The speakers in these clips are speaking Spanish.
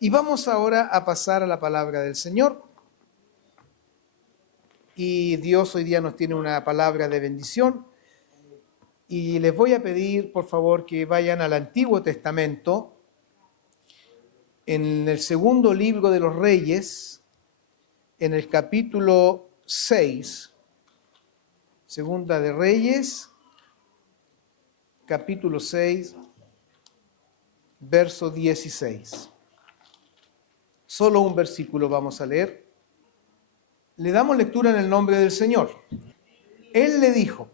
Y vamos ahora a pasar a la palabra del Señor. Y Dios hoy día nos tiene una palabra de bendición. Y les voy a pedir, por favor, que vayan al Antiguo Testamento, en el segundo libro de los Reyes, en el capítulo 6, Segunda de Reyes, capítulo 6, verso 16. Solo un versículo vamos a leer. Le damos lectura en el nombre del Señor. Él le dijo: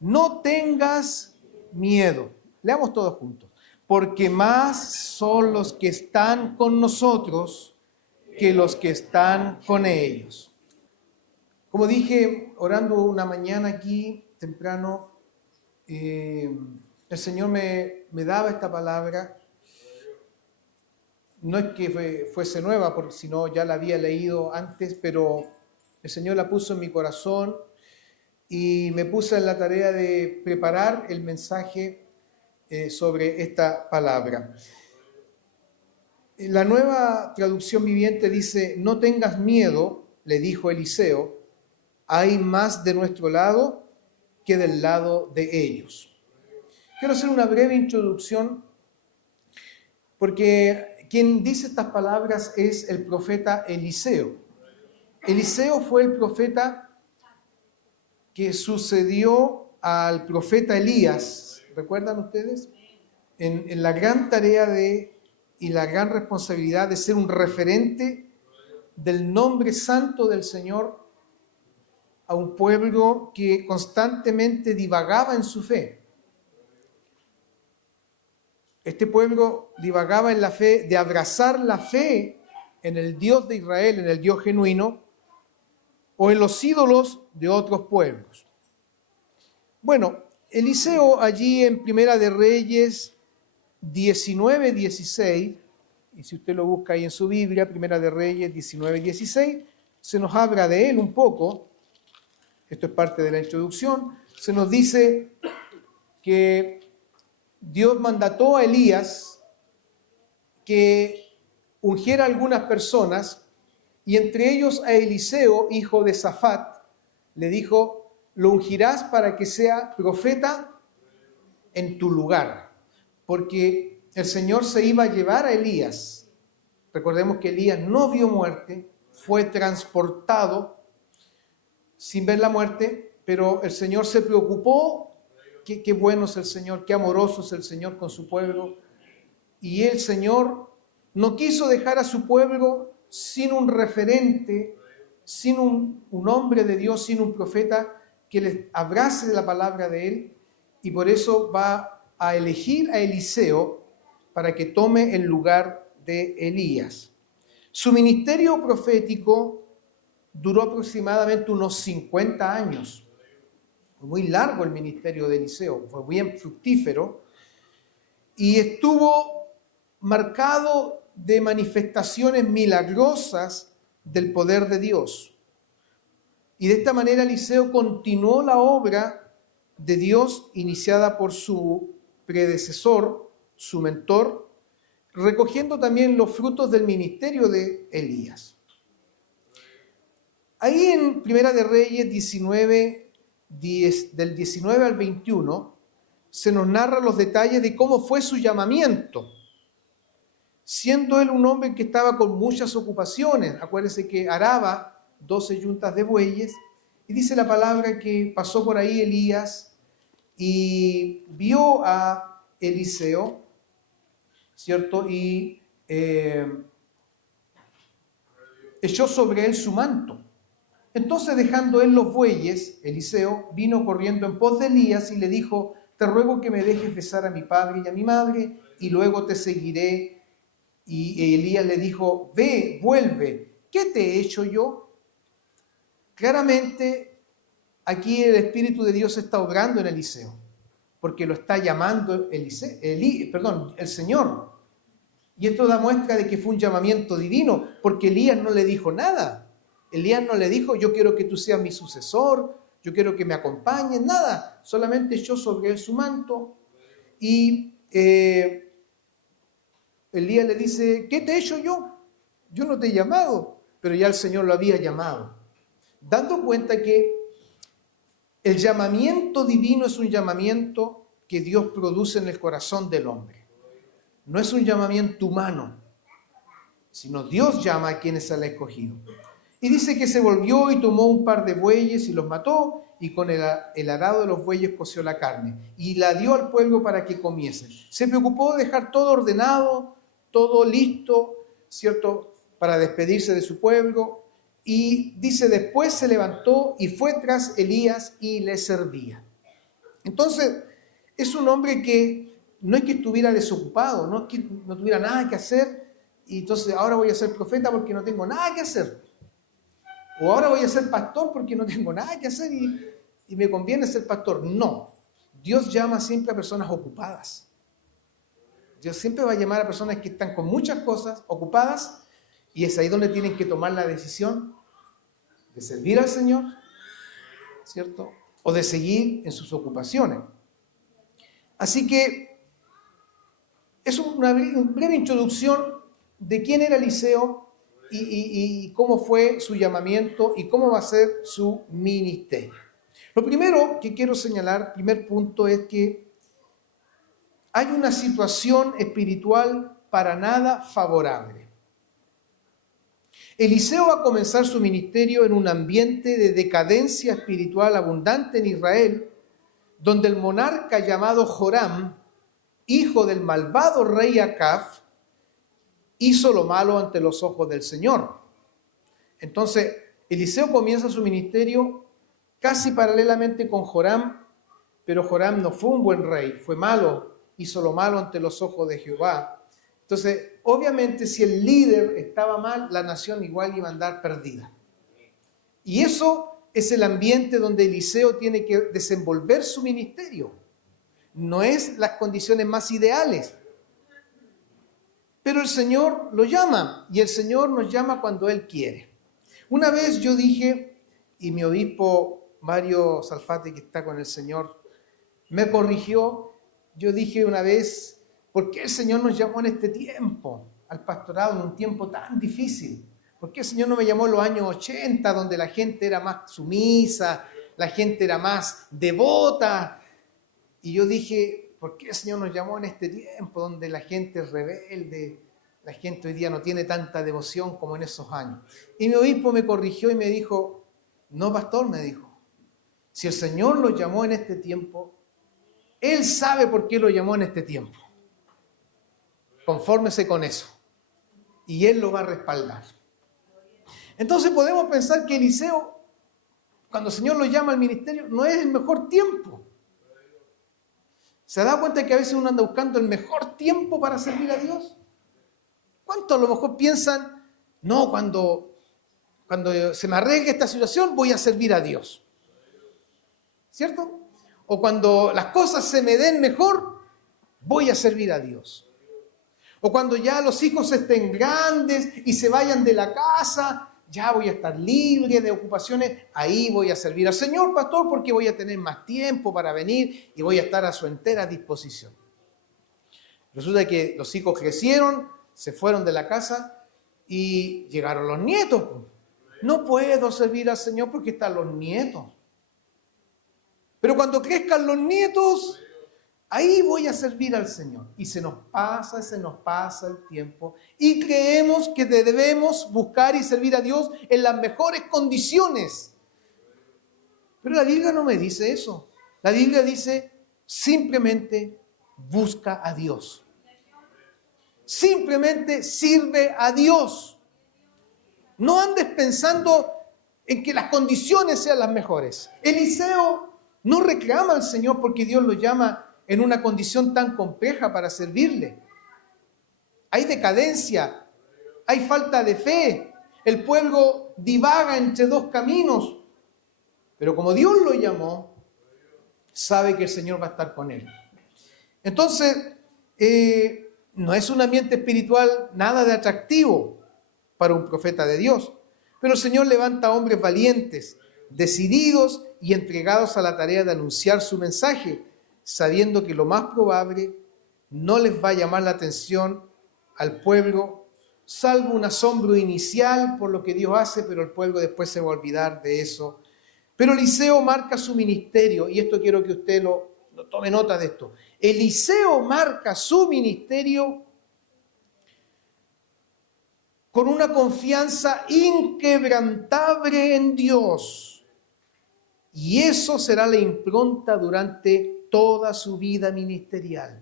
no tengas miedo. Leamos todos juntos. Porque más son los que están con nosotros que los que están con ellos. Como dije, orando una mañana aquí temprano, el Señor me daba esta palabra. No es que fuese nueva, porque si no ya la había leído antes, pero el Señor la puso en mi corazón y me puse en la tarea de preparar el mensaje sobre esta palabra. La Nueva Traducción Viviente dice: no tengas miedo, le dijo Eliseo, hay más de nuestro lado que del lado de ellos. Quiero hacer una breve introducción porque quien dice estas palabras es el profeta Eliseo. Eliseo fue el profeta que sucedió al profeta Elías, ¿recuerdan ustedes? En la gran tarea y la gran responsabilidad de ser un referente del nombre santo del Señor a un pueblo que constantemente divagaba en su fe. Este pueblo divagaba en la fe de abrazar la fe en el Dios de Israel, en el Dios genuino, o en los ídolos de otros pueblos. Bueno, Eliseo allí en Primera de Reyes 19:16, y si usted lo busca ahí en su Biblia, Primera de Reyes 19:16, se nos habla de él un poco. Esto es parte de la introducción. Se nos dice que Dios mandató a Elías que ungiera a algunas personas, y entre ellos a Eliseo, hijo de Safat, le dijo: lo ungirás para que sea profeta en tu lugar, porque el Señor se iba a llevar a Elías. Recordemos que Elías no vio muerte, fue transportado sin ver la muerte, pero el Señor se preocupó. Qué bueno es el Señor, qué amoroso es el Señor con su pueblo. Y el Señor no quiso dejar a su pueblo sin un referente, sin un hombre de Dios, sin un profeta que les abrace la palabra de Él, y por eso va a elegir a Eliseo para que tome el lugar de Elías. Su ministerio profético duró aproximadamente unos 50 años. Fue muy largo el ministerio de Eliseo, fue bien fructífero y estuvo marcado de manifestaciones milagrosas del poder de Dios. Y de esta manera Eliseo continuó la obra de Dios iniciada por su predecesor, su mentor, recogiendo también los frutos del ministerio de Elías. Ahí en Primera de Reyes 19, del 19 al 21, se nos narra los detalles de cómo fue su llamamiento. Siendo él un hombre que estaba con muchas ocupaciones, acuérdense que araba 12 yuntas de bueyes, y dice la palabra que pasó por ahí Elías y vio a Eliseo, ¿cierto? Y echó sobre él su manto. Entonces, dejando él los bueyes, Eliseo vino corriendo en pos de Elías y le dijo: te ruego que me dejes besar a mi padre y a mi madre, y luego te seguiré. Y Elías le dijo: ve, vuelve, ¿qué te he hecho yo? Claramente, aquí el Espíritu de Dios está obrando en Eliseo, porque lo está llamando el Señor. Y esto da muestra de que fue un llamamiento divino, porque Elías no le dijo nada. Elías no le dijo: yo quiero que tú seas mi sucesor, yo quiero que me acompañes, nada. Solamente echó sobre él su manto y Elías le dice, ¿qué te he hecho yo? Yo no te he llamado, pero ya el Señor lo había llamado. Dando cuenta que el llamamiento divino es un llamamiento que Dios produce en el corazón del hombre. No es un llamamiento humano, sino Dios llama a quienes se han escogido. Y dice que se volvió y tomó un par de bueyes y los mató, y con el arado de los bueyes coció la carne, y la dio al pueblo para que comiesen. Se preocupó de dejar todo ordenado, todo listo, ¿cierto?, para despedirse de su pueblo. Y dice, después se levantó y fue tras Elías y le servía. Entonces, es un hombre que no es que estuviera desocupado, no es que no tuviera nada que hacer, y entonces ahora voy a ser profeta porque no tengo nada que hacer. O ahora voy a ser pastor porque no tengo nada que hacer y me conviene ser pastor. No, Dios llama siempre a personas ocupadas. Dios siempre va a llamar a personas que están con muchas cosas, ocupadas, y es ahí donde tienen que tomar la decisión de servir al Señor, ¿cierto? O de seguir en sus ocupaciones. Así que es una breve introducción de quién era Eliseo y cómo fue su llamamiento y cómo va a ser su ministerio. Lo primero que quiero señalar, primer punto, es que hay una situación espiritual para nada favorable. Eliseo va a comenzar su ministerio en un ambiente de decadencia espiritual abundante en Israel, donde el monarca llamado Joram, hijo del malvado rey Acab, hizo lo malo ante los ojos del Señor. Entonces, Eliseo comienza su ministerio casi paralelamente con Joram, pero Joram no fue un buen rey, fue malo, hizo lo malo ante los ojos de Jehová. Entonces, obviamente, si el líder estaba mal, la nación igual iba a andar perdida. Y eso es el ambiente donde Eliseo tiene que desenvolver su ministerio. No es las condiciones más ideales. Pero el Señor lo llama, y el Señor nos llama cuando Él quiere. Una vez yo dije, y mi obispo Mario Salfate, que está con el Señor, me corrigió. Yo dije una vez, ¿por qué el Señor nos llamó en este tiempo al pastorado, en un tiempo tan difícil? ¿Por qué el Señor no me llamó en los años 80, donde la gente era más sumisa, la gente era más devota? Y yo dije, ¿por qué el Señor nos llamó en este tiempo donde la gente es rebelde, la gente hoy día no tiene tanta devoción como en esos años? Y mi obispo me corrigió y me dijo, no, pastor, me dijo, si el Señor lo llamó en este tiempo, Él sabe por qué lo llamó en este tiempo. Confórmese con eso. Y Él lo va a respaldar. Entonces podemos pensar que Eliseo, cuando el Señor lo llama al ministerio, no es el mejor tiempo. ¿Se da cuenta que a veces uno anda buscando el mejor tiempo para servir a Dios? ¿Cuántos a lo mejor piensan, no, cuando se me arregle esta situación voy a servir a Dios? ¿Cierto? O cuando las cosas se me den mejor, voy a servir a Dios. O cuando ya los hijos estén grandes y se vayan de la casa, ya voy a estar libre de ocupaciones, ahí voy a servir al Señor, pastor, porque voy a tener más tiempo para venir y voy a estar a su entera disposición. Resulta que los hijos crecieron, se fueron de la casa y llegaron los nietos. No puedo servir al Señor porque están los nietos. Pero cuando crezcan los nietos, ahí voy a servir al Señor. Y se nos pasa el tiempo. Y creemos que debemos buscar y servir a Dios en las mejores condiciones. Pero la Biblia no me dice eso. La Biblia dice, simplemente busca a Dios. Simplemente sirve a Dios. No andes pensando en que las condiciones sean las mejores. Eliseo no reclama al Señor porque Dios lo llama en una condición tan compleja para servirle. Hay decadencia, hay falta de fe, el pueblo divaga entre dos caminos, pero como Dios lo llamó, sabe que el Señor va a estar con él. Entonces, no es un ambiente espiritual nada de atractivo para un profeta de Dios, pero el Señor levanta hombres valientes, decididos y entregados a la tarea de anunciar su mensaje, sabiendo que lo más probable no les va a llamar la atención al pueblo, salvo un asombro inicial por lo que Dios hace, pero el pueblo después se va a olvidar de eso. Pero Eliseo marca su ministerio, y esto quiero que usted lo tome nota de esto. Eliseo marca su ministerio con una confianza inquebrantable en Dios. Y eso será la impronta durante toda su vida ministerial.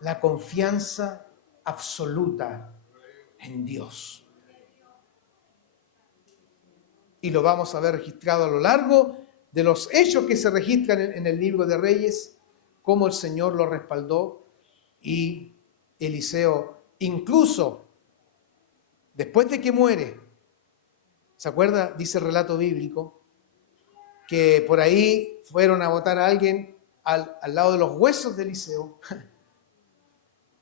La confianza absoluta en Dios. Y lo vamos a ver registrado a lo largo de los hechos que se registran en el libro de Reyes, cómo el Señor lo respaldó y Eliseo, incluso después de que muere, ¿se acuerda? Dice el relato bíblico, que por ahí fueron a botar a alguien al lado de los huesos de Eliseo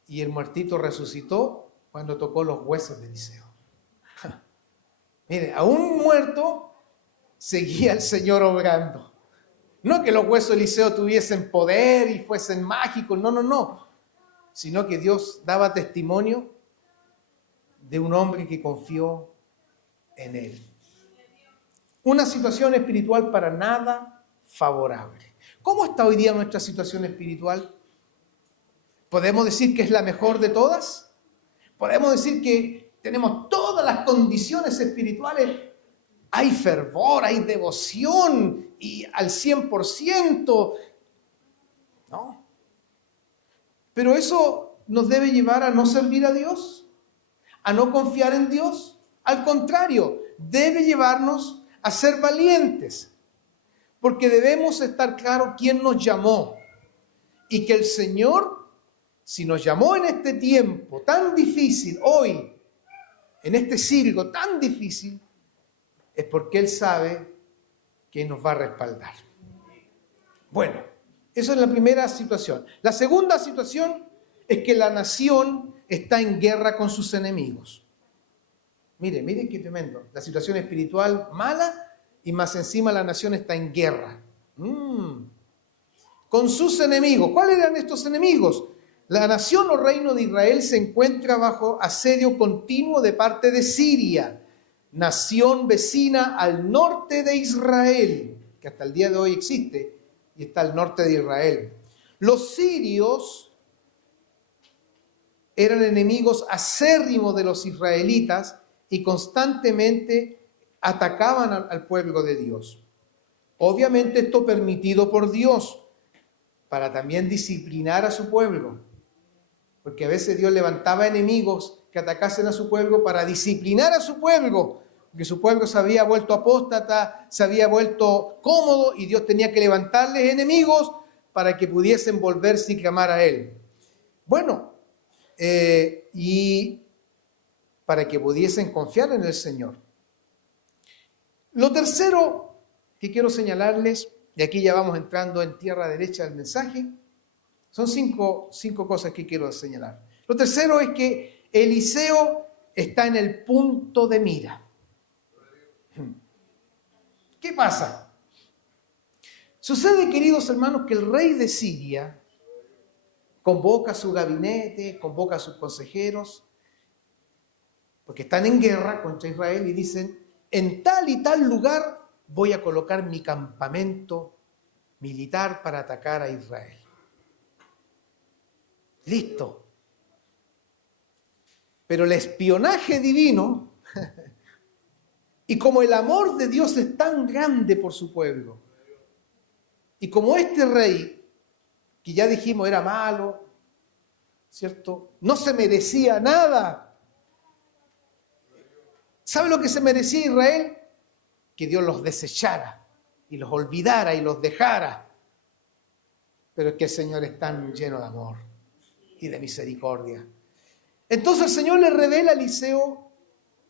y el muertito resucitó cuando tocó los huesos de Eliseo. Mire, aún muerto, seguía el Señor obrando. No que los huesos de Eliseo tuviesen poder y fuesen mágicos, no. Sino que Dios daba testimonio de un hombre que confió en él. Una situación espiritual para nada favorable. ¿Cómo está hoy día nuestra situación espiritual? ¿Podemos decir que es la mejor de todas? ¿Podemos decir que tenemos todas las condiciones espirituales? Hay fervor, hay devoción y al 100%. No. Pero eso nos debe llevar a no servir a Dios, a no confiar en Dios. Al contrario, debe llevarnos a ser valientes, porque debemos estar claros quién nos llamó y que el Señor, si nos llamó en este tiempo tan difícil, hoy, en este siglo tan difícil, es porque Él sabe que nos va a respaldar. Bueno, esa es la primera situación. La segunda situación es que la nación está en guerra con sus enemigos. Miren qué tremendo. La situación espiritual mala y más encima la nación está en guerra. Con sus enemigos. ¿Cuáles eran estos enemigos? La nación o reino de Israel se encuentra bajo asedio continuo de parte de Siria, nación vecina al norte de Israel, que hasta el día de hoy existe y está al norte de Israel. Los sirios eran enemigos acérrimos de los israelitas y constantemente atacaban al pueblo de Dios. Obviamente esto permitido por Dios para también disciplinar a su pueblo, porque a veces Dios levantaba enemigos que atacasen a su pueblo para disciplinar a su pueblo, porque su pueblo se había vuelto apóstata, se había vuelto cómodo y Dios tenía que levantarles enemigos para que pudiesen volverse y clamar a Él. Bueno, y para que pudiesen confiar en el Señor. Lo tercero que quiero señalarles, y aquí ya vamos entrando en tierra derecha del mensaje, son cinco cosas que quiero señalar. Lo tercero es que Eliseo está en el punto de mira. ¿Qué pasa? Sucede, queridos hermanos, que el rey de Siria convoca a su gabinete, convoca a sus consejeros, porque están en guerra contra Israel y dicen, en tal y tal lugar voy a colocar mi campamento militar para atacar a Israel. Listo. Pero el espionaje divino, y como el amor de Dios es tan grande por su pueblo, y como este rey, que ya dijimos era malo, ¿cierto? No se merecía nada. ¿Sabe lo que se merecía Israel? Que Dios los desechara y los olvidara y los dejara. Pero es que el Señor es tan lleno de amor y de misericordia. Entonces el Señor le revela a Eliseo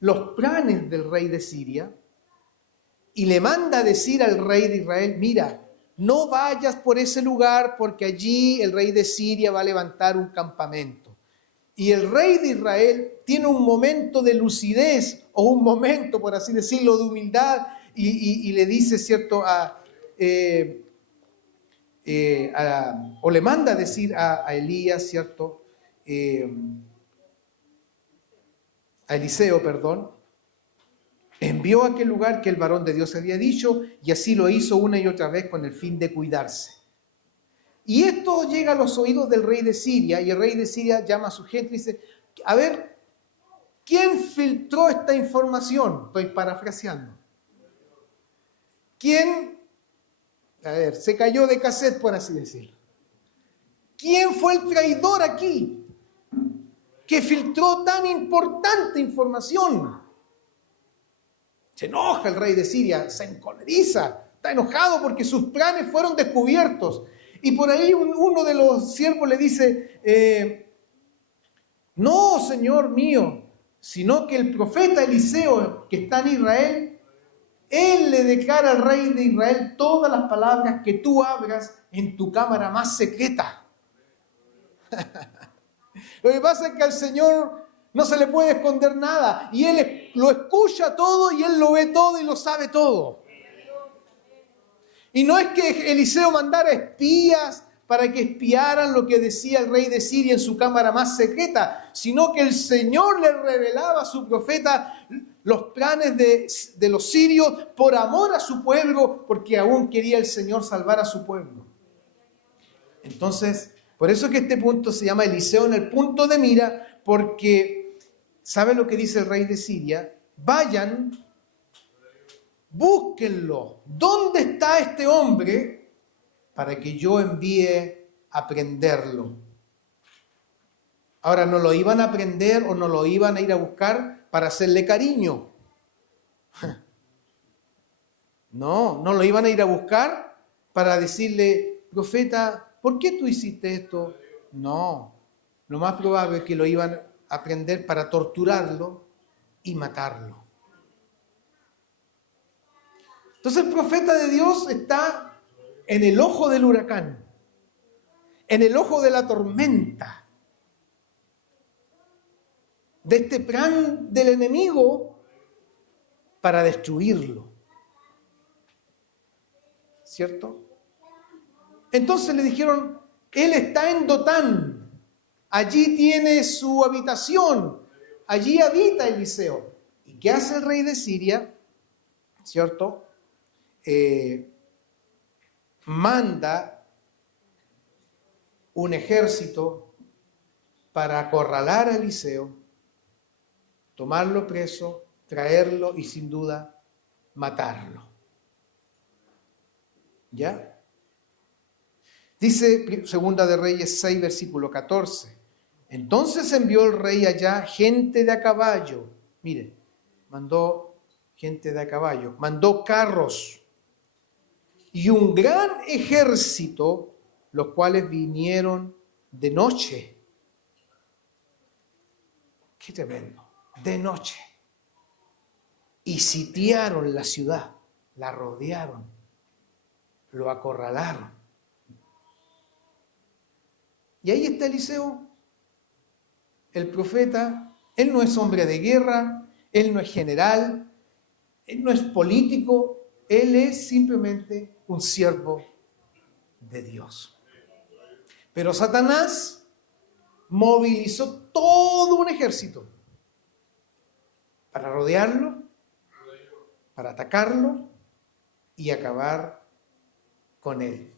los planes del rey de Siria y le manda a decir al rey de Israel, mira, no vayas por ese lugar porque allí el rey de Siria va a levantar un campamento. Y el rey de Israel tiene un momento de lucidez o un momento, por así decirlo, de humildad y le dice, ¿cierto?, o le manda a decir a Elías, ¿cierto?, a Eliseo, envió a aquel lugar que el varón de Dios había dicho, y así lo hizo una y otra vez con el fin de cuidarse. Y esto llega a los oídos del rey de Siria, y el rey de Siria llama a su gente y dice, a ver, ¿quién filtró esta información? Estoy parafraseando. ¿Quién, se cayó de cassette, por así decirlo? ¿Quién fue el traidor aquí que filtró tan importante información? Se enoja el rey de Siria, se encoleriza, está enojado porque sus planes fueron descubiertos. Y por ahí uno de los siervos le dice, no, señor mío, sino que el profeta Eliseo, que está en Israel, él le declara al rey de Israel todas las palabras que tú hablas en tu cámara más secreta. Lo que pasa es que al Señor no se le puede esconder nada, y Él lo escucha todo, y Él lo ve todo y lo sabe todo. Y no es que Eliseo mandara espías para que espiaran lo que decía el rey de Siria en su cámara más secreta, sino que el Señor le revelaba a su profeta los planes de los sirios por amor a su pueblo, porque aún quería el Señor salvar a su pueblo. Entonces, por eso es que este punto se llama Eliseo en el punto de mira, porque ¿sabe lo que dice el rey de Siria? Vayan, búsquenlo. ¿Dónde está este hombre para que yo envíe a prenderlo? Ahora, no lo iban a prender o no lo iban a ir a buscar para hacerle cariño. No lo iban a ir a buscar para decirle, profeta, ¿por qué tú hiciste esto? No, lo más probable es que lo iban a prender para torturarlo y matarlo. Entonces el profeta de Dios está en el ojo del huracán, en el ojo de la tormenta, de este plan del enemigo para destruirlo. ¿Cierto? Entonces le dijeron, él está en Dotán, allí tiene su habitación, allí habita Eliseo. ¿Y qué hace el rey de Siria? ¿Cierto? Manda un ejército para acorralar a Eliseo, tomarlo preso, traerlo y sin duda matarlo. ¿Ya? Dice Segunda de Reyes 6, versículo 14. Entonces envió el rey allá gente de a caballo. Mire, mandó gente de a caballo, mandó carros y un gran ejército, los cuales vinieron de noche. Qué tremendo, de noche. Y sitiaron la ciudad, la rodearon, lo acorralaron. Y ahí está Eliseo, el profeta. Él no es hombre de guerra, él no es general, él no es político, él es simplemente un siervo de Dios. Pero Satanás movilizó todo un ejército para rodearlo, para atacarlo y acabar con él.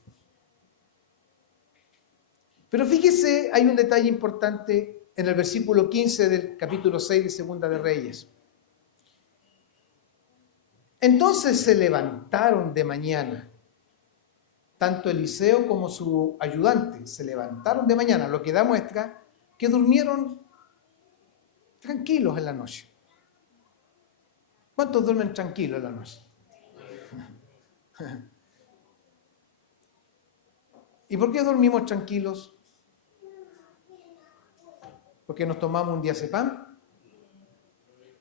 Pero fíjese, hay un detalle importante en el versículo 15 del capítulo 6 de Segunda de Reyes. Entonces se levantaron de mañana, tanto Eliseo como su ayudante, se levantaron de mañana, lo que da muestra que durmieron tranquilos en la noche. ¿Cuántos duermen tranquilos en la noche? ¿Y por qué dormimos tranquilos? ¿Porque nos tomamos un diazepam?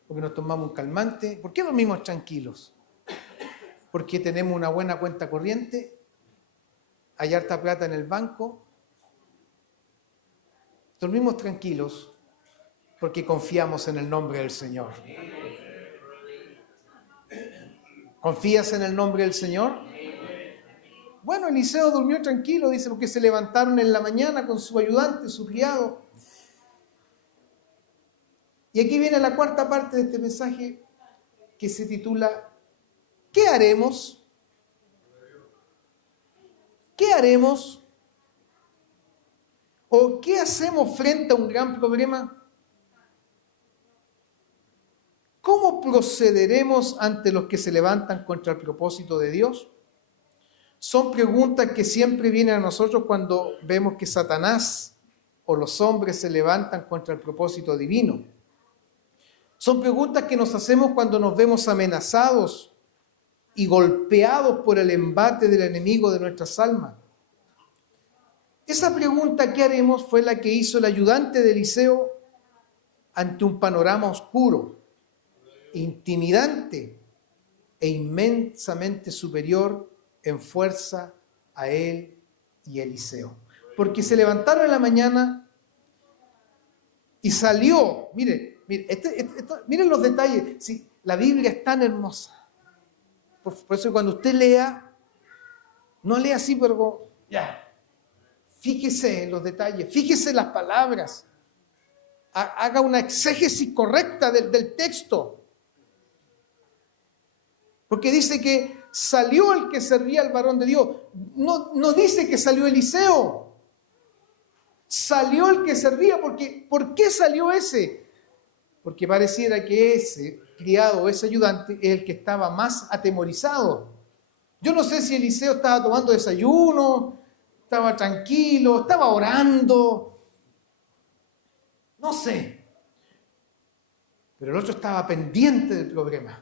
¿Porque nos tomamos un calmante? ¿Por qué dormimos tranquilos? ¿Porque tenemos una buena cuenta corriente? ¿Hay harta plata en el banco? Dormimos tranquilos porque confiamos en el nombre del Señor. ¿Confías en el nombre del Señor? Bueno, Eliseo durmió tranquilo, dice, porque se levantaron en la mañana con su ayudante, su criado. Y aquí viene la cuarta parte de este mensaje que se titula ¿qué haremos? ¿Qué haremos? ¿O qué hacemos frente a un gran problema? ¿Cómo procederemos ante los que se levantan contra el propósito de Dios? Son preguntas que siempre vienen a nosotros cuando vemos que Satanás o los hombres se levantan contra el propósito divino. Son preguntas que nos hacemos cuando nos vemos amenazados y golpeados por el embate del enemigo de nuestras almas. Esa pregunta, ¿qué haremos?, fue la que hizo el ayudante de Eliseo ante un panorama oscuro, intimidante e inmensamente superior en fuerza a él y Eliseo. Porque se levantaron en la mañana y salió, miren los detalles, sí, la Biblia es tan hermosa. Por eso cuando usted lea, no lea así, pero ya, fíjese en los detalles, fíjese en las palabras, haga una exégesis correcta del texto. Porque dice que salió el que servía al varón de Dios. No dice que salió Eliseo. Salió el que servía. ¿Por qué salió ese? Porque pareciera que ese criado, ese ayudante, es el que estaba más atemorizado. Yo no sé si Eliseo estaba tomando desayuno, estaba tranquilo, estaba orando. No sé. Pero el otro estaba pendiente del problema.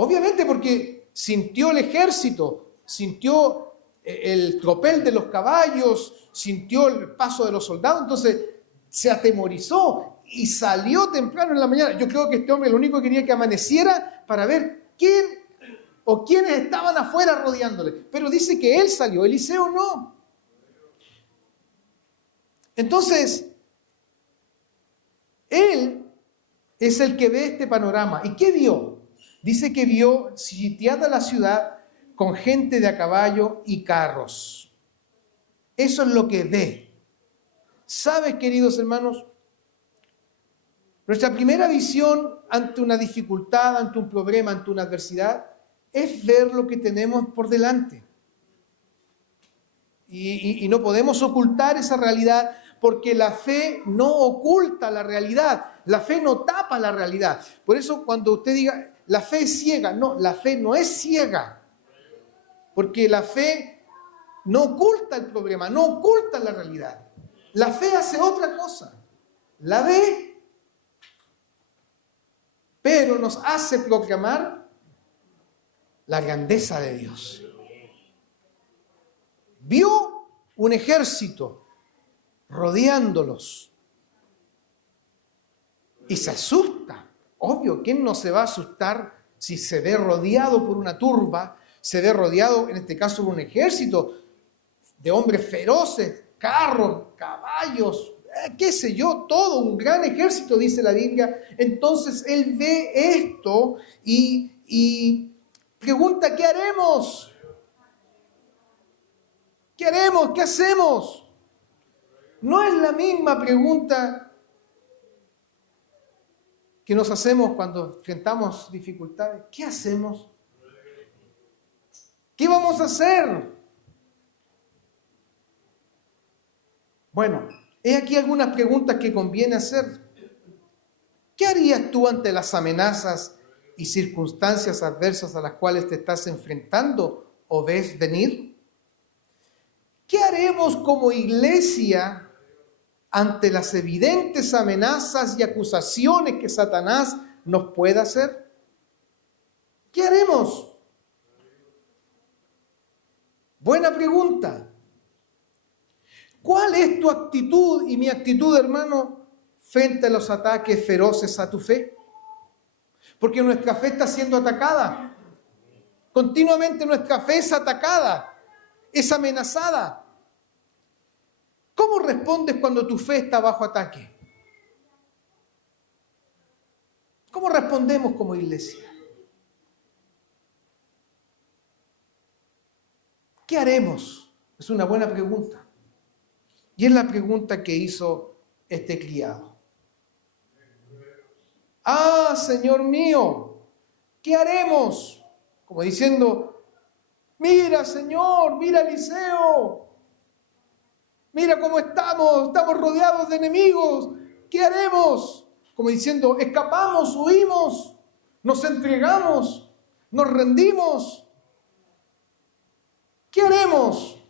Obviamente porque sintió el ejército, sintió el tropel de los caballos, sintió el paso de los soldados, entonces se atemorizó y salió temprano en la mañana. Yo creo que este hombre lo único que quería que amaneciera para ver quién o quiénes estaban afuera rodeándole. Pero dice que él salió, Eliseo no. Entonces, él es el que ve este panorama. ¿Y qué vio? Dice que vio sitiada la ciudad con gente de a caballo y carros. Eso es lo que ve. ¿Sabes, queridos hermanos? Nuestra primera visión ante una dificultad, ante un problema, ante una adversidad, es ver lo que tenemos por delante. Y no podemos ocultar esa realidad porque la fe no oculta la realidad. La fe no tapa la realidad. Por eso cuando usted diga, la fe es ciega, no, la fe no es ciega. Porque la fe no oculta el problema, no oculta la realidad. La fe hace otra cosa. La ve, pero nos hace proclamar la grandeza de Dios. Vio un ejército rodeándolos y se asusta. Obvio, ¿quién no se va a asustar si se ve rodeado por una turba, se ve rodeado, en este caso, por un ejército de hombres feroces, carros, caballos, qué sé yo, todo un gran ejército, dice la Biblia? Entonces él ve esto y pregunta, ¿qué haremos? ¿Qué haremos? ¿Qué hacemos? No es la misma pregunta que nos hacemos cuando enfrentamos dificultades. ¿Qué hacemos? ¿Qué vamos a hacer? Bueno, he aquí algunas preguntas que conviene hacer. ¿Qué harías tú ante las amenazas y circunstancias adversas a las cuales te estás enfrentando o ves venir? ¿Qué haremos como iglesia ante las evidentes amenazas y acusaciones que Satanás nos pueda hacer? ¿Qué haremos? Buena pregunta. ¿Cuál es tu actitud y mi actitud, hermano, frente a los ataques feroces a tu fe? Porque nuestra fe está siendo atacada. Continuamente nuestra fe es atacada, es amenazada. ¿Cómo respondes cuando tu fe está bajo ataque? ¿Cómo respondemos como iglesia? ¿Qué haremos? Es una buena pregunta. Y es la pregunta que hizo este criado. Ah, Señor mío, ¿qué haremos? Como diciendo, mira, Señor, mira, Eliseo, mira cómo estamos rodeados de enemigos, ¿qué haremos? Como diciendo, escapamos, huimos, nos entregamos, nos rendimos. ¿Qué haremos?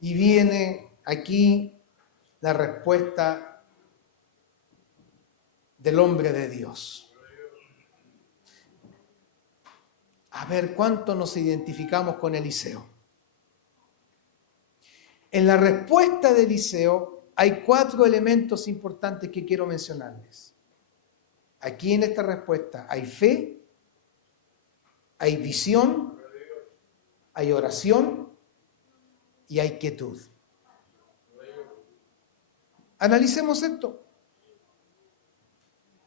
Y viene aquí la respuesta del hombre de Dios. A ver, ¿cuánto nos identificamos con Eliseo? En la respuesta de Eliseo hay 4 elementos importantes que quiero mencionarles. Aquí en esta respuesta hay fe, hay visión, hay oración y hay quietud. Analicemos esto.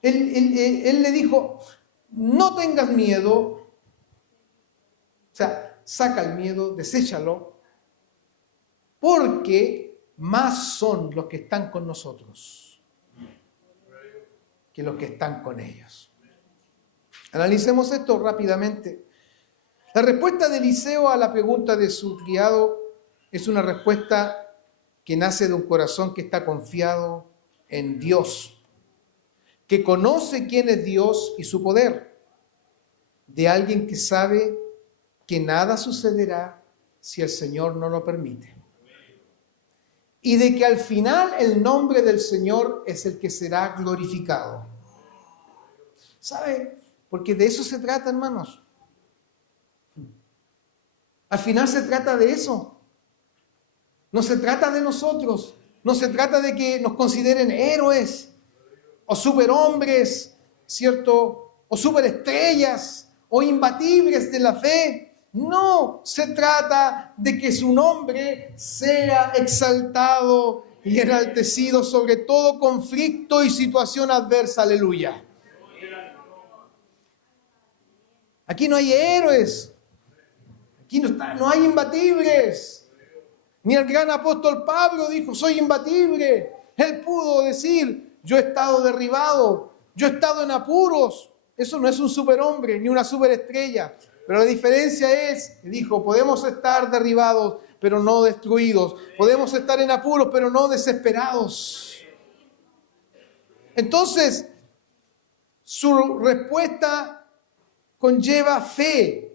Él le dijo, no tengas miedo, o sea, saca el miedo, deséchalo, porque más son los que están con nosotros que los que están con ellos. Analicemos esto rápidamente. La respuesta de Eliseo a la pregunta de su criado es una respuesta que nace de un corazón que está confiado en Dios, que conoce quién es Dios y su poder, de alguien que sabe que nada sucederá si el Señor no lo permite. Y de que al final el nombre del Señor es el que será glorificado. ¿Sabe? Porque de eso se trata, hermanos. Al final se trata de eso. No se trata de nosotros. No se trata de que nos consideren héroes o superhombres, ¿cierto? O superestrellas o imbatibles de la fe. No, se trata de que su nombre sea exaltado y enaltecido sobre todo conflicto y situación adversa. Aleluya. Aquí no hay héroes. Aquí no hay imbatibles. Ni el gran apóstol Pablo dijo, soy imbatible. Él pudo decir, yo he estado derribado, yo he estado en apuros. Eso no es un superhombre ni una superestrella. Pero la diferencia es, dijo, podemos estar derribados, pero no destruidos. Podemos estar en apuros, pero no desesperados. Entonces, su respuesta conlleva fe,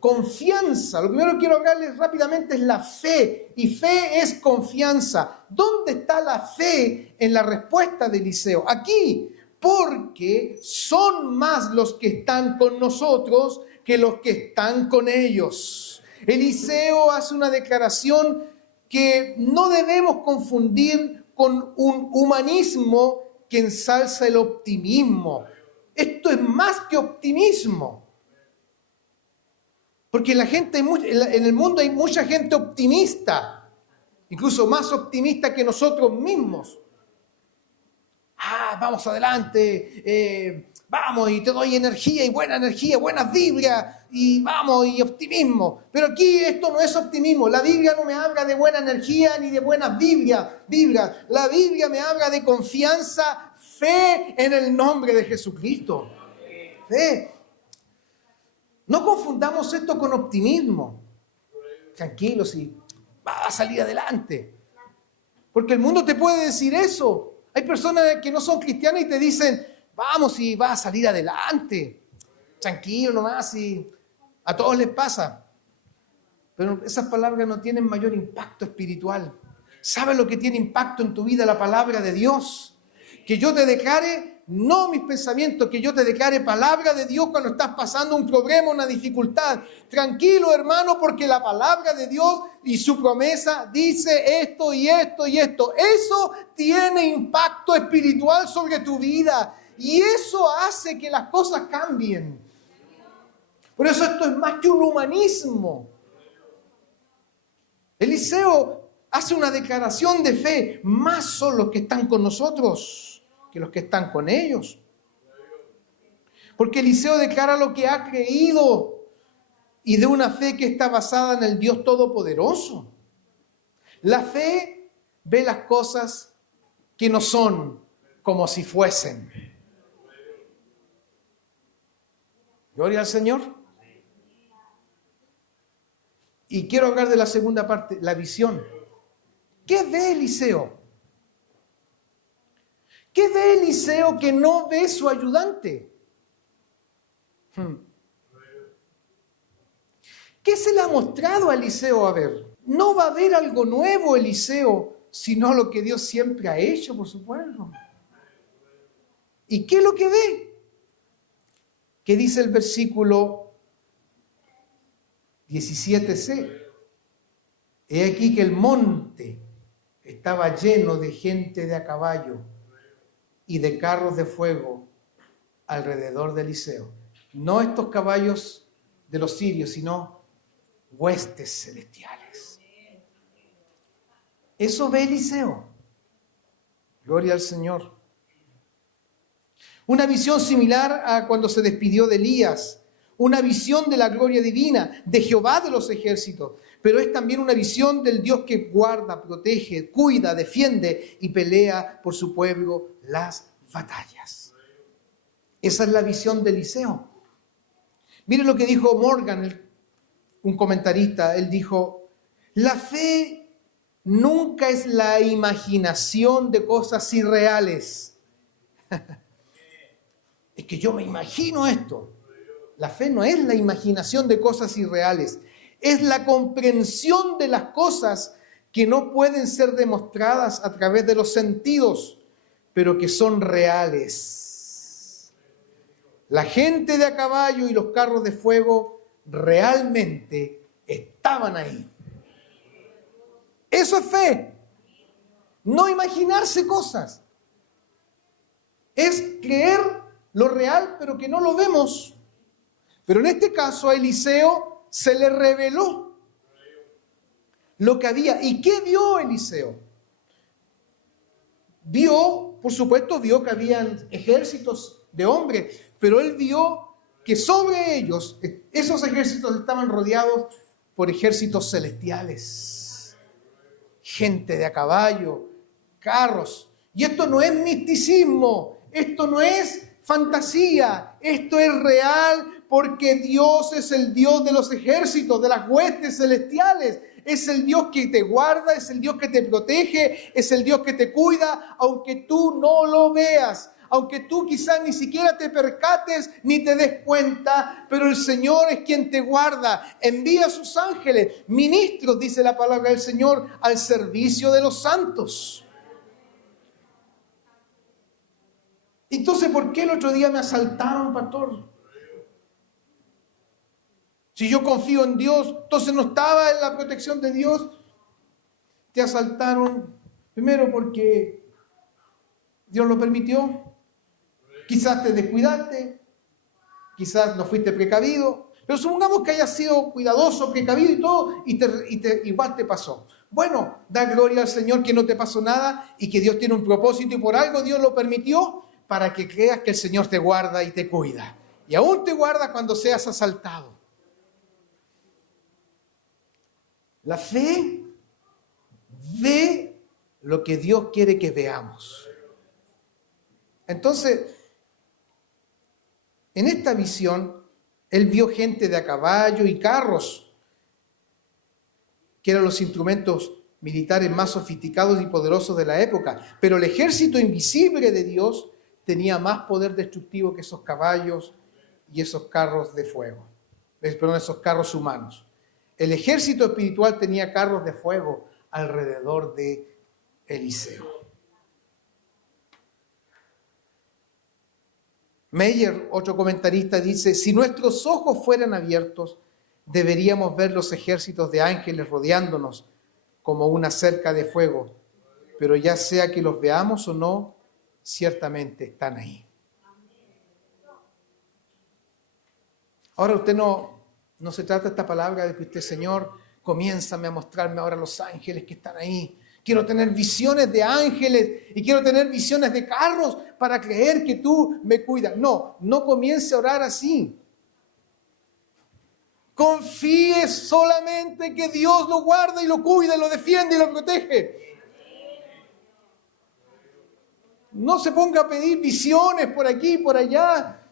confianza. Lo primero que quiero hablarles rápidamente es la fe. Y fe es confianza. ¿Dónde está la fe en la respuesta de Eliseo? Aquí, porque son más los que están con nosotros que los que están con ellos. Eliseo hace una declaración que no debemos confundir con un humanismo que ensalza el optimismo. Esto es más que optimismo. Porque en el mundo hay mucha gente optimista, incluso más optimista que nosotros mismos. Vamos adelante, vamos y te doy energía y buenas Biblias y vamos y optimismo. Pero aquí esto no es optimismo. La Biblia no me habla de buena energía ni de buenas Biblias. La Biblia me habla de confianza, fe en el nombre de Jesucristo. Fe. No confundamos esto con optimismo. Tranquilos y va a salir adelante. Porque el mundo te puede decir eso. Hay personas que no son cristianas y te dicen, vamos y va a salir adelante. Tranquilo nomás y a todos les pasa. Pero esas palabras no tienen mayor impacto espiritual. ¿Sabes lo que tiene impacto en tu vida? La palabra de Dios. Que yo te declare, no mis pensamientos, que yo te declare palabra de Dios cuando estás pasando un problema, una dificultad. Tranquilo, hermano, porque la palabra de Dios y su promesa dice esto y esto y esto. Eso tiene impacto espiritual sobre tu vida y eso hace que las cosas cambien. Por eso esto es más que un humanismo. Eliseo hace una declaración de fe. Más son los que están con nosotros que los que están con ellos. Porque Eliseo declara lo que ha creído y de una fe que está basada en el Dios Todopoderoso. La fe ve las cosas que no son como si fuesen. Gloria al Señor. Y quiero hablar de la segunda parte, la visión. ¿Qué ve Eliseo? ¿Qué ve Eliseo que no ve su ayudante? ¿Qué se le ha mostrado a Eliseo a ver? No va a haber algo nuevo Eliseo, sino lo que Dios siempre ha hecho por su pueblo. ¿Y qué es lo que ve? ¿Qué dice el versículo 17c? He aquí que el monte estaba lleno de gente de a caballo y de carros de fuego alrededor de Eliseo. No estos caballos de los sirios, sino huestes celestiales. Eso ve Eliseo. Gloria al Señor. Una visión similar a cuando se despidió de Elías. Una visión de la gloria divina, de Jehová de los ejércitos. Pero es también una visión del Dios que guarda, protege, cuida, defiende y pelea por su pueblo las batallas. Esa es la visión de Eliseo. Miren lo que dijo Morgan, un comentarista. Él dijo, la fe nunca es la imaginación de cosas irreales. Es que yo me imagino esto. La fe no es la imaginación de cosas irreales. Es la comprensión de las cosas que no pueden ser demostradas a través de los sentidos, pero que son reales. La gente de a caballo y los carros de fuego realmente estaban ahí. Eso es fe. No imaginarse cosas. Es creer lo real, pero que no lo vemos. Pero en este caso a Eliseo se le reveló lo que había. ¿Y qué vio Eliseo? Por supuesto, vio que habían ejércitos de hombres, pero él vio que sobre ellos, esos ejércitos estaban rodeados por ejércitos celestiales. Gente de a caballo, carros. Y esto no es misticismo, esto no es fantasía, esto es real porque Dios es el Dios de los ejércitos, de las huestes celestiales. Es el Dios que te guarda, es el Dios que te protege, es el Dios que te cuida, aunque tú no lo veas, aunque tú quizás ni siquiera te percates ni te des cuenta, pero el Señor es quien te guarda. Envía a sus ángeles, ministros, dice la palabra del Señor, al servicio de los santos. Entonces, ¿por qué el otro día me asaltaron, pastor? Si yo confío en Dios, entonces no estaba en la protección de Dios. Te asaltaron, primero porque Dios lo permitió. Quizás te descuidaste, quizás no fuiste precavido, pero supongamos que hayas sido cuidadoso, precavido y todo, igual te pasó. Bueno, da gloria al Señor que no te pasó nada y que Dios tiene un propósito y por algo Dios lo permitió para que creas que el Señor te guarda y te cuida. Y aún te guarda cuando seas asaltado. La fe ve lo que Dios quiere que veamos. Entonces, en esta visión, él vio gente de a caballo y carros, que eran los instrumentos militares más sofisticados y poderosos de la época. Pero el ejército invisible de Dios tenía más poder destructivo que esos caballos y esos carros de fuego. Perdón, esos carros humanos. El ejército espiritual tenía carros de fuego alrededor de Eliseo. Meyer, otro comentarista, dice, si nuestros ojos fueran abiertos, deberíamos ver los ejércitos de ángeles rodeándonos como una cerca de fuego. Pero ya sea que los veamos o no, ciertamente están ahí. Ahora usted no se trata esta palabra de que usted, Señor, comiénzame a mostrarme ahora los ángeles que están ahí. Quiero tener visiones de ángeles y quiero tener visiones de carros para creer que tú me cuidas. No comience a orar así. Confíe solamente que Dios lo guarda y lo cuida y lo defiende y lo protege. No se ponga a pedir visiones por aquí y por allá,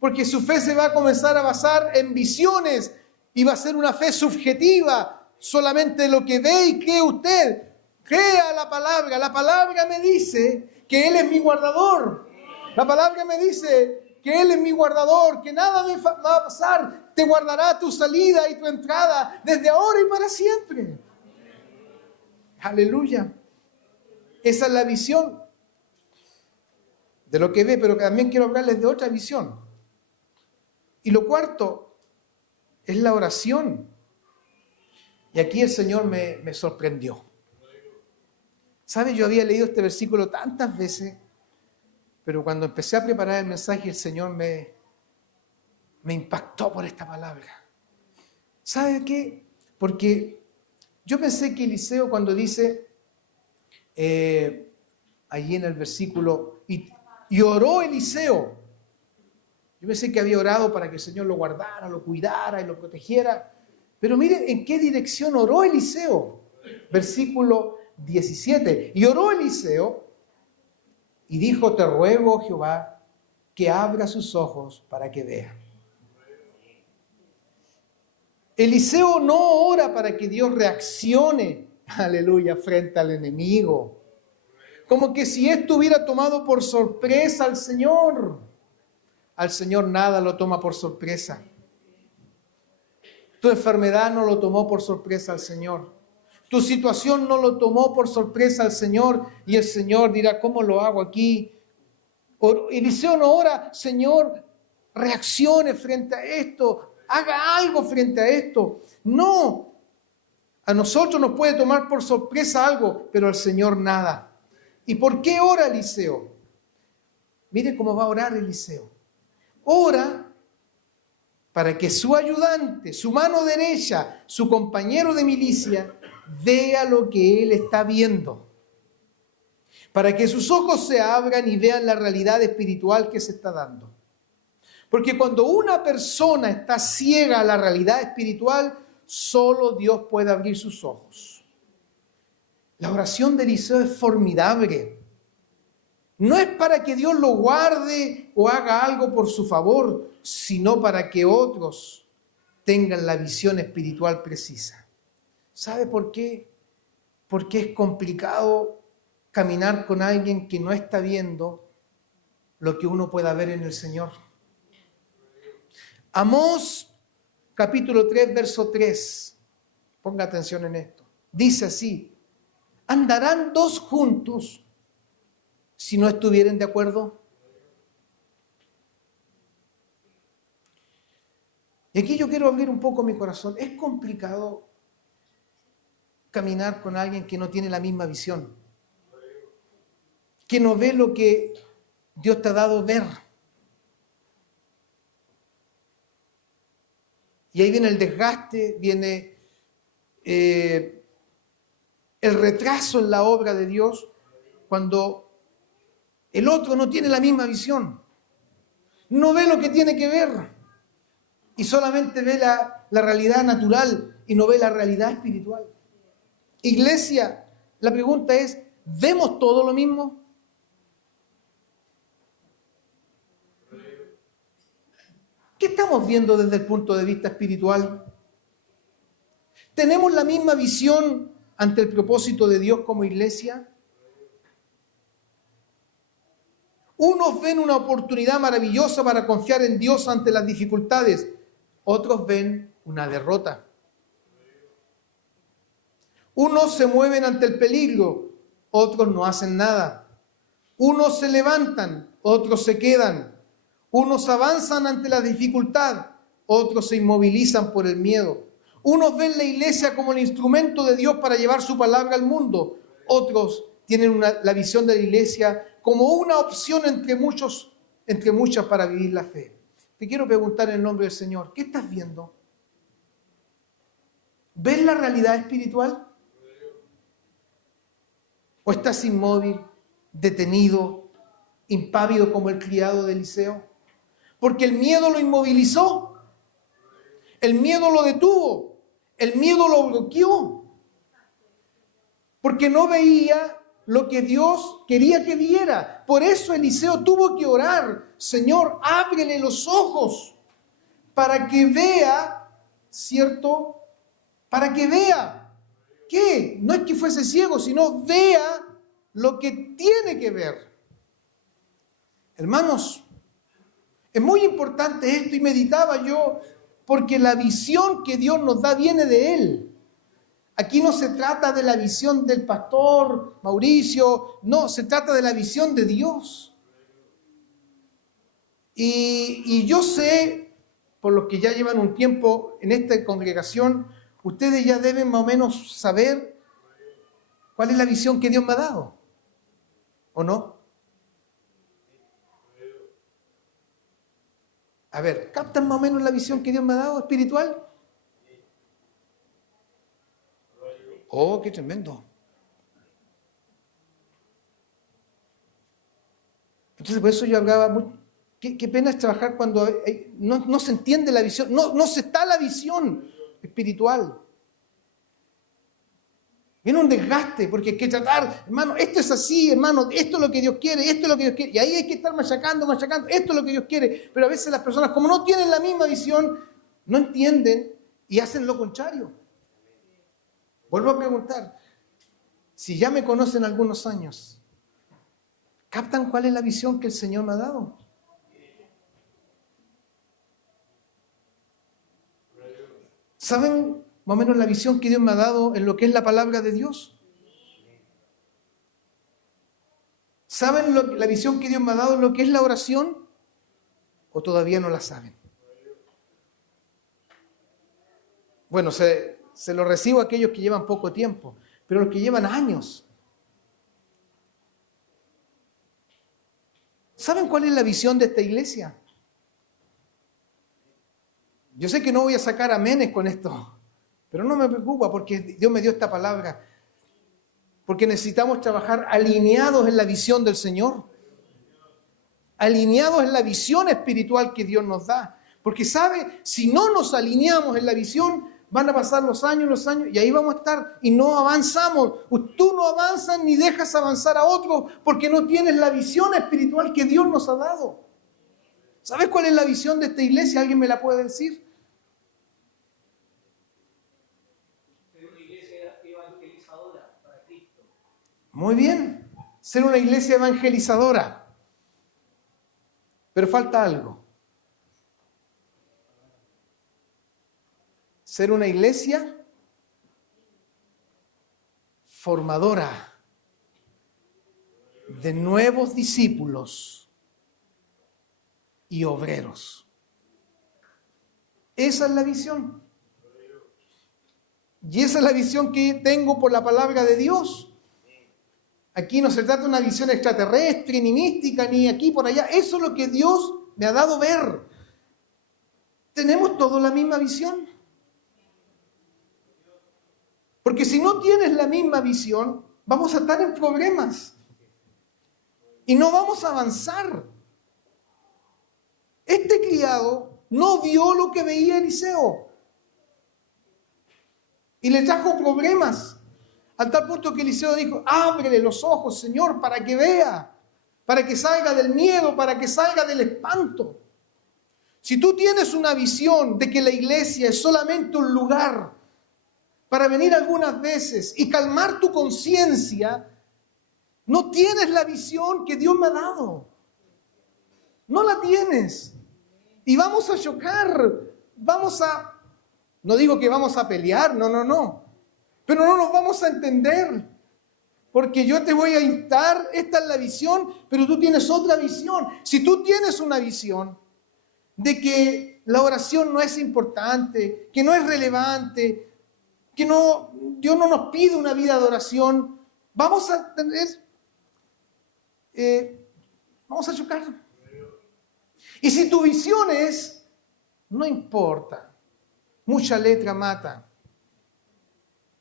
porque su fe se va a comenzar a basar en visiones y va a ser una fe subjetiva, solamente lo que ve y cree usted. Crea la palabra. La palabra me dice que Él es mi guardador. La palabra me dice que Él es mi guardador, que nada me va a pasar. Te guardará tu salida y tu entrada desde ahora y para siempre. Aleluya. Esa es la visión de lo que ve, pero también quiero hablarles de otra visión. Y lo cuarto es la oración. Y aquí el Señor me sorprendió. ¿Sabe? Yo había leído este versículo tantas veces, pero cuando empecé a preparar el mensaje, el Señor me impactó por esta palabra. ¿Sabe qué? Porque yo pensé que Eliseo, cuando dice allí en el versículo, y oró Eliseo, yo pensé que había orado para que el Señor lo guardara, lo cuidara y lo protegiera. Pero mire en qué dirección oró Eliseo. Versículo 17. Y oró Eliseo y dijo: te ruego, Jehová, que abra sus ojos para que vea. Eliseo no ora para que Dios reaccione, aleluya, frente al enemigo. Como que si esto hubiera tomado por sorpresa al Señor. Al Señor nada lo toma por sorpresa. Tu enfermedad no lo tomó por sorpresa al Señor. Tu situación no lo tomó por sorpresa al Señor. Y el Señor dirá: ¿cómo lo hago aquí? Eliseo no ora: Señor, reaccione frente a esto. Haga algo frente a esto. No. A nosotros nos puede tomar por sorpresa algo, pero al Señor nada. ¿Y por qué ora Eliseo? Mire cómo va a orar Eliseo. Ora para que su ayudante, su mano derecha, su compañero de milicia, vea lo que él está viendo. Para que sus ojos se abran y vean la realidad espiritual que se está dando. Porque cuando una persona está ciega a la realidad espiritual, solo Dios puede abrir sus ojos. La oración de Eliseo es formidable. No es para que Dios lo guarde o haga algo por su favor, sino para que otros tengan la visión espiritual precisa. ¿Sabe por qué? Porque es complicado caminar con alguien que no está viendo lo que uno pueda ver en el Señor. Amós, capítulo 3, verso 3. Ponga atención en esto. Dice así: ¿andarán dos juntos si no estuvieren de acuerdo? Y aquí yo quiero abrir un poco mi corazón. Es complicado caminar con alguien que no tiene la misma visión, que no ve lo que Dios te ha dado ver. Y ahí viene el desgaste, viene el retraso en la obra de Dios, cuando el otro no tiene la misma visión, no ve lo que tiene que ver y solamente ve la realidad natural y no ve la realidad espiritual. Iglesia, la pregunta es: ¿vemos todo lo mismo? ¿Qué estamos viendo desde el punto de vista espiritual? ¿Tenemos la misma visión ante el propósito de Dios como iglesia? Unos ven una oportunidad maravillosa para confiar en Dios ante las dificultades. Otros ven una derrota. Unos se mueven ante el peligro, otros no hacen nada. Unos se levantan, otros se quedan. Unos avanzan ante la dificultad, otros se inmovilizan por el miedo. Unos ven la iglesia como el instrumento de Dios para llevar su palabra al mundo. Otros tienen la visión de la iglesia como una opción entre muchas para vivir la fe. Te quiero preguntar en el nombre del Señor: ¿qué estás viendo? ¿Ves la realidad espiritual? ¿O estás inmóvil, detenido, impávido como el criado de Eliseo? Porque el miedo lo inmovilizó, el miedo lo detuvo, el miedo lo bloqueó. Porque no veía lo que Dios quería que viera. Por eso Eliseo tuvo que orar: Señor, ábrele los ojos para que vea, ¿cierto? Para que vea. ¿Qué? No es que fuese ciego, sino vea lo que tiene que ver. Hermanos, es muy importante esto, y meditaba yo, porque la visión que Dios nos da viene de Él. Aquí no se trata de la visión del pastor Mauricio, no, se trata de la visión de Dios. Y yo sé, por los que ya llevan un tiempo en esta congregación, ustedes ya deben más o menos saber cuál es la visión que Dios me ha dado, ¿o no? A ver, ¿captan más o menos la visión que Dios me ha dado espiritual? Oh, qué tremendo. Entonces, por eso yo hablaba, qué pena es trabajar cuando no se entiende la visión, no se está la visión espiritual. Viene un desgaste, porque hay que tratar, hermano, esto es así, hermano, esto es lo que Dios quiere, esto es lo que Dios quiere. Y ahí hay que estar machacando, esto es lo que Dios quiere. Pero a veces las personas, como no tienen la misma visión, no entienden y hacen lo contrario. Vuelvo a preguntar, si ya me conocen algunos años, ¿captan cuál es la visión que el Señor me ha dado? ¿Saben más o menos la visión que Dios me ha dado en lo que es la palabra de Dios? ¿Saben la visión que Dios me ha dado en lo que es la oración? ¿O todavía no la saben? Bueno, se lo recibo a aquellos que llevan poco tiempo, pero los que llevan años. ¿Saben cuál es la visión de esta iglesia? Yo sé que no voy a sacar amenes con esto, pero no me preocupa, porque Dios me dio esta palabra. Porque necesitamos trabajar alineados en la visión del Señor. Alineados en la visión espiritual que Dios nos da. Porque sabe, si no nos alineamos en la visión, van a pasar los años, y ahí vamos a estar y no avanzamos. Tú no avanzas ni dejas avanzar a otro porque no tienes la visión espiritual que Dios nos ha dado. ¿Sabes cuál es la visión de esta iglesia? ¿Alguien me la puede decir? Muy bien, ser una iglesia evangelizadora. Pero falta algo. Ser una iglesia formadora de nuevos discípulos y obreros. Esa es la visión. Y esa es la visión que tengo por la palabra de Dios. Aquí no se trata de una visión extraterrestre, ni mística, ni aquí por allá. Eso es lo que Dios me ha dado ver. ¿Tenemos todos la misma visión? Porque si no tienes la misma visión, vamos a estar en problemas. Y no vamos a avanzar. Este criado no vio lo que veía Eliseo. Y le trajo problemas. Al tal punto que Eliseo dijo: ábrele los ojos, Señor, para que vea, para que salga del miedo, para que salga del espanto. Si tú tienes una visión de que la iglesia es solamente un lugar para venir algunas veces y calmar tu conciencia, no tienes la visión que Dios me ha dado. No la tienes. Y vamos a chocar, no digo que vamos a pelear, no. Pero no nos vamos a entender, porque yo te voy a instar, esta es la visión, pero tú tienes otra visión. Si tú tienes una visión de que la oración no es importante, que no es relevante, que Dios no nos pide una vida de oración, vamos a chocar. Y si tu visión es, no importa, mucha letra mata.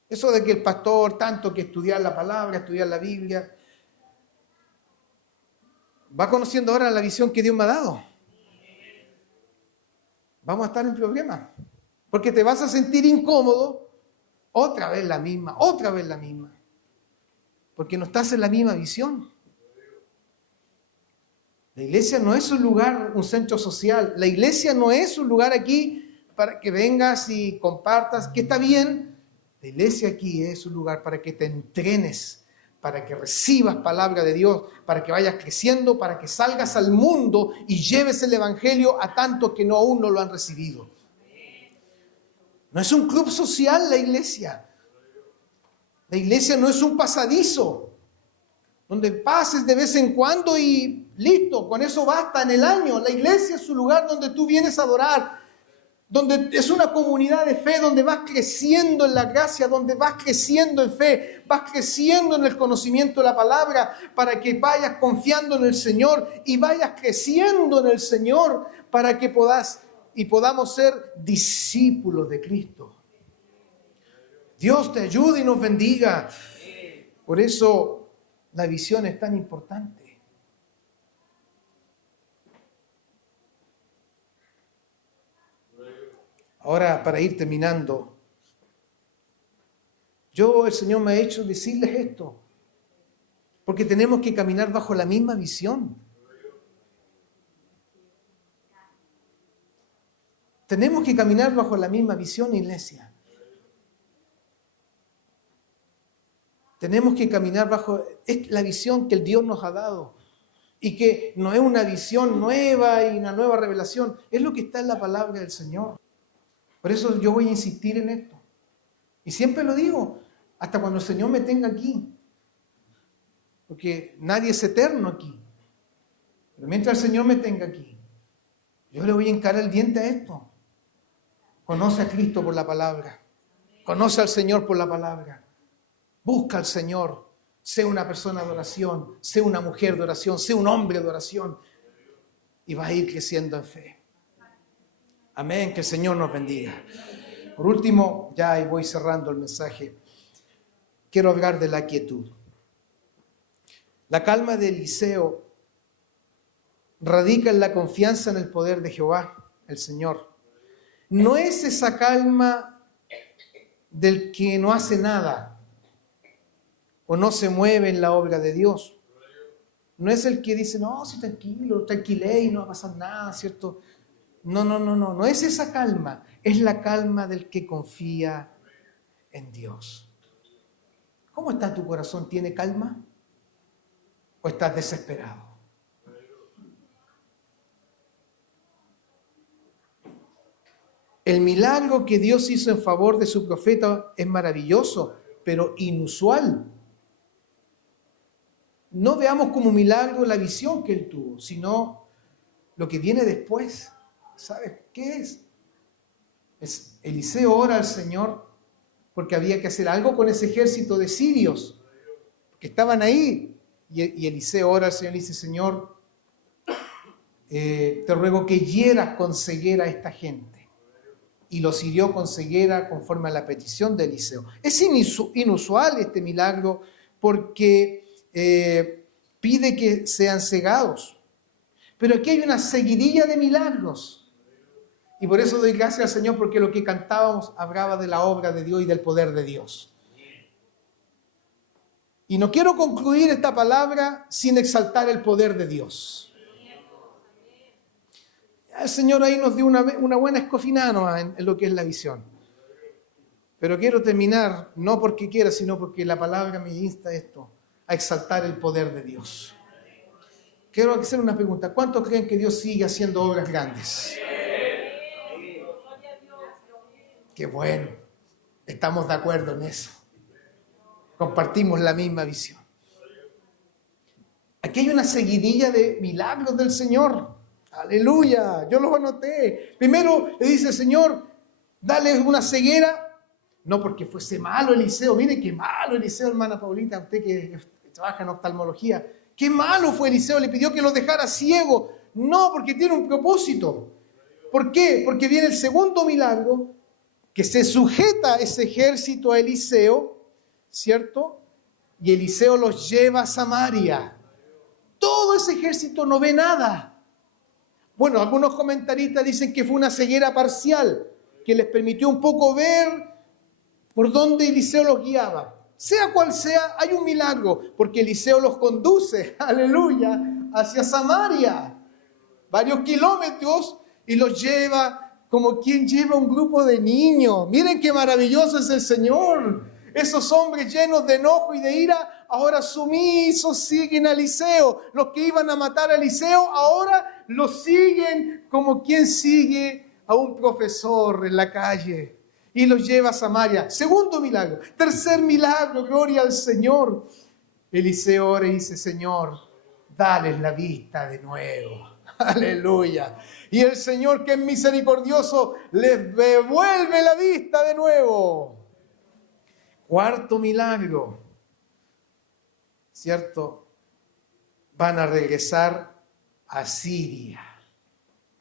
Eso de que el pastor, tanto que estudiar la palabra, estudiar la Biblia, va conociendo ahora la visión que Dios me ha dado. Vamos a estar en problemas, porque te vas a sentir incómodo, otra vez la misma. porque no estás en la misma visión. La iglesia no es un lugar, un centro social. La iglesia no es un lugar aquí para que vengas y compartas, que está bien. La iglesia aquí es un lugar para que te entrenes, para que recibas palabra de Dios, para que vayas creciendo, para que salgas al mundo y lleves el evangelio a tantos que aún no lo han recibido. No es un club social la iglesia. La iglesia no es un pasadizo donde pases de vez en cuando y listo, con eso basta en el año. La iglesia es un lugar donde tú vienes a adorar, donde es una comunidad de fe, donde vas creciendo en la gracia, donde vas creciendo en fe, vas creciendo en el conocimiento de la palabra, para que vayas confiando en el Señor y vayas creciendo en el Señor, para que podamos ser discípulos de Cristo. Dios te ayude y nos bendiga. Por eso la visión es tan importante. Ahora, para ir terminando, el Señor me ha hecho decirles esto, porque tenemos que caminar bajo la misma visión. Tenemos que caminar bajo la misma visión, iglesia. Tenemos que caminar bajo la visión que el Dios nos ha dado. Y que no es una visión nueva y una nueva revelación. Es lo que está en la palabra del Señor. Por eso yo voy a insistir en esto. Y siempre lo digo, hasta cuando el Señor me tenga aquí. Porque nadie es eterno aquí. Pero mientras el Señor me tenga aquí, yo le voy a encarar el diente a esto. Conoce a Cristo por la palabra. Conoce al Señor por la palabra. Busca al Señor. Sé una persona de oración. Sé una mujer de oración. Sé un hombre de oración. Y vas a ir creciendo en fe. Amén. Que el Señor nos bendiga. Por último, ya ahí voy cerrando el mensaje. Quiero hablar de la quietud. La calma de Eliseo radica en la confianza en el poder de Jehová, el Señor. No es esa calma del que no hace nada o no se mueve en la obra de Dios. No es el que dice, no, sí, tranquilo, tranquilé y no va a pasar nada, ¿cierto? No es esa calma, es la calma del que confía en Dios. ¿Cómo está tu corazón? ¿Tiene calma? ¿O estás desesperado? El milagro que Dios hizo en favor de su profeta es maravilloso, pero inusual. No veamos como milagro la visión que él tuvo, sino lo que viene después. ¿Sabes qué es? Eliseo ora al Señor porque había que hacer algo con ese ejército de sirios que estaban ahí. Y Eliseo ora al Señor y dice, Señor, te ruego que hieras con ceguera a esta gente. Y los hirió con ceguera conforme a la petición de Eliseo. Es inusual este milagro porque pide que sean cegados. Pero aquí hay una seguidilla de milagros. Y por eso doy gracias al Señor, porque lo que cantábamos hablaba de la obra de Dios y del poder de Dios. Y no quiero concluir esta palabra sin exaltar el poder de Dios. El Señor ahí nos dio una buena escofinada en lo que es la visión. Pero quiero terminar, no porque quiera, sino porque la palabra me insta esto, a exaltar el poder de Dios. Quiero hacer una pregunta. ¿Cuántos creen que Dios sigue haciendo obras grandes? Qué bueno. Estamos de acuerdo en eso. Compartimos la misma visión. Aquí hay una seguidilla de milagros del Señor. Aleluya. Yo los anoté. Primero le dice, Señor, dale una ceguera. No porque fuese malo Eliseo. Mire qué malo Eliseo, hermana Paulita. Usted que trabaja en oftalmología. Qué malo fue Eliseo. Le pidió que lo dejara ciego. No, porque tiene un propósito. ¿Por qué? Porque viene el segundo milagro, que se sujeta ese ejército a Eliseo, ¿cierto? Y Eliseo los lleva a Samaria. Todo ese ejército no ve nada. Bueno, algunos comentaristas dicen que fue una ceguera parcial, que les permitió un poco ver por dónde Eliseo los guiaba. Sea cual sea, hay un milagro, porque Eliseo los conduce, aleluya, hacia Samaria, varios kilómetros, y los lleva como quien lleva un grupo de niños. Miren qué maravilloso es el Señor. Esos hombres llenos de enojo y de ira, ahora sumisos siguen a Eliseo. Los que iban a matar a Eliseo, ahora los siguen como quien sigue a un profesor en la calle. Y los lleva a Samaria. Segundo milagro. Tercer milagro, gloria al Señor. Eliseo ora y dice, Señor, dales la vista de nuevo. Aleluya. Y el Señor, que es misericordioso, les devuelve la vista de nuevo. Cuarto milagro, ¿cierto? Van a regresar a Siria.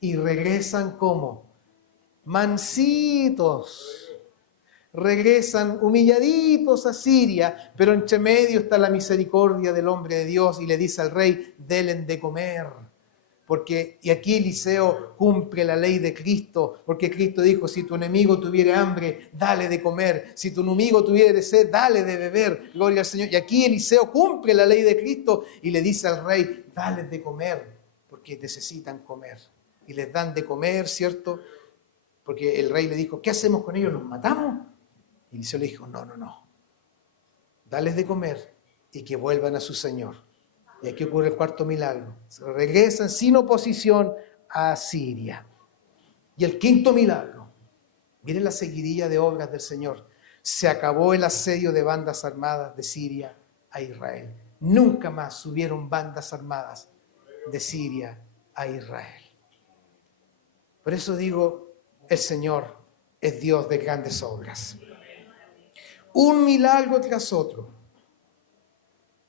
Y regresan como mansitos. Regresan humilladitos a Siria, pero entre medio está la misericordia del hombre de Dios y le dice al rey, denle de comer. Y aquí Eliseo cumple la ley de Cristo, porque Cristo dijo, si tu enemigo tuviere hambre, dale de comer. Si tu enemigo tuviere sed, dale de beber. Gloria al Señor. Y aquí Eliseo cumple la ley de Cristo y le dice al rey, dale de comer, porque necesitan comer. Y les dan de comer, ¿cierto? Porque el rey le dijo, ¿qué hacemos con ellos? ¿Los matamos? Y Eliseo le dijo, no. Dales de comer y que vuelvan a su Señor. Y aquí ocurre el cuarto milagro. Se regresan sin oposición a Siria. Y el quinto milagro. Miren la seguidilla de obras del Señor. Se acabó el asedio de bandas armadas de Siria a Israel. Nunca más subieron bandas armadas de Siria a Israel. Por eso digo, el Señor es Dios de grandes obras. Un milagro tras otro.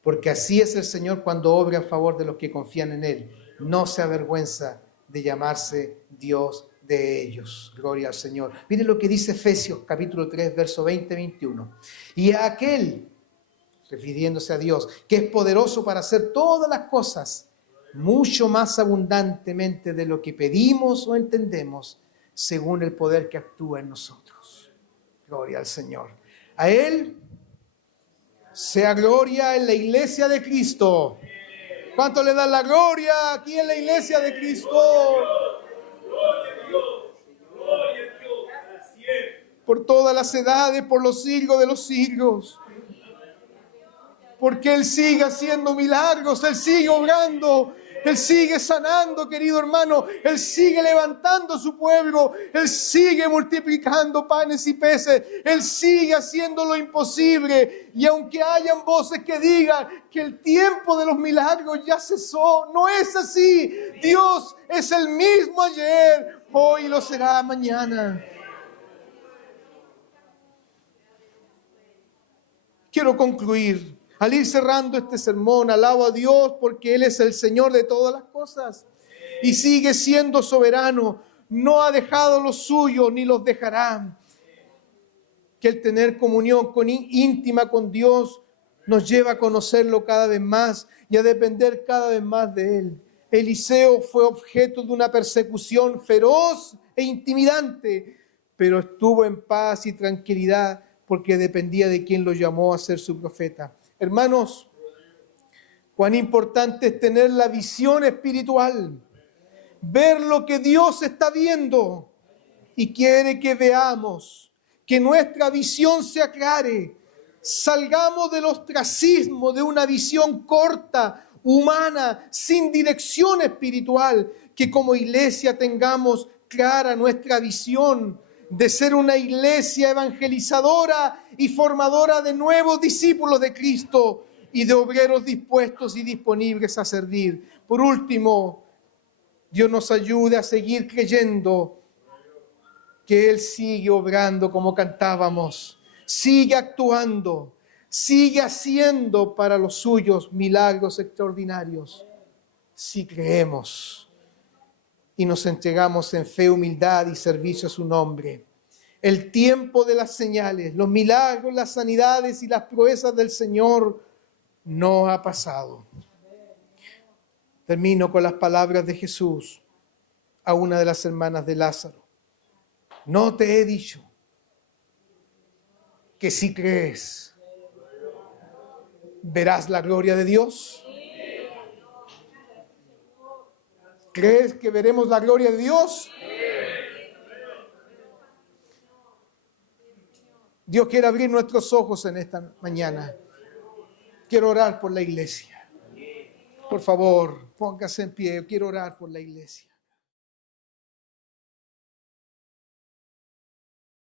Porque así es el Señor cuando obra en favor de los que confían en Él. No se avergüenza de llamarse Dios de ellos. Gloria al Señor. Miren lo que dice Efesios capítulo 3, verso 20-21. Y a aquel, refiriéndose a Dios, que es poderoso para hacer todas las cosas, mucho más abundantemente de lo que pedimos o entendemos, según el poder que actúa en nosotros. Gloria al Señor. A Él sea gloria en la iglesia de Cristo. ¿Cuánto le dan la gloria aquí en la iglesia de Cristo? Por todas las edades, por los siglos de los siglos. Porque Él sigue haciendo milagros, Él sigue obrando, Él sigue sanando, querido hermano. Él sigue levantando su pueblo. Él sigue multiplicando panes y peces. Él sigue haciendo lo imposible. Y aunque hayan voces que digan que el tiempo de los milagros ya cesó, no es así. Dios es el mismo ayer, hoy lo será mañana. Quiero concluir. Al ir cerrando este sermón, alabo a Dios porque Él es el Señor de todas las cosas y sigue siendo soberano. No ha dejado los suyos ni los dejará. Que el tener comunión íntima con Dios nos lleva a conocerlo cada vez más y a depender cada vez más de Él. Eliseo fue objeto de una persecución feroz e intimidante, pero estuvo en paz y tranquilidad porque dependía de quien lo llamó a ser su profeta. Hermanos, cuán importante es tener la visión espiritual, ver lo que Dios está viendo y quiere que veamos, que nuestra visión se aclare, salgamos del ostracismo de una visión corta, humana, sin dirección espiritual, que como iglesia tengamos clara nuestra visión de ser una iglesia evangelizadora y formadora de nuevos discípulos de Cristo y de obreros dispuestos y disponibles a servir. Por último, Dios nos ayude a seguir creyendo que Él sigue obrando como cantábamos, sigue actuando, sigue haciendo para los suyos milagros extraordinarios. Si creemos y nos entregamos en fe, humildad y servicio a su nombre. El tiempo de las señales, los milagros, las sanidades y las proezas del Señor no ha pasado. Termino con las palabras de Jesús a una de las hermanas de Lázaro. No te he dicho que si crees ¿Verás la gloria de Dios? ¿Crees que veremos la gloria de Dios? Dios quiere abrir nuestros ojos en esta mañana. Quiero orar por la iglesia. Por favor, póngase en pie. Quiero orar por la iglesia.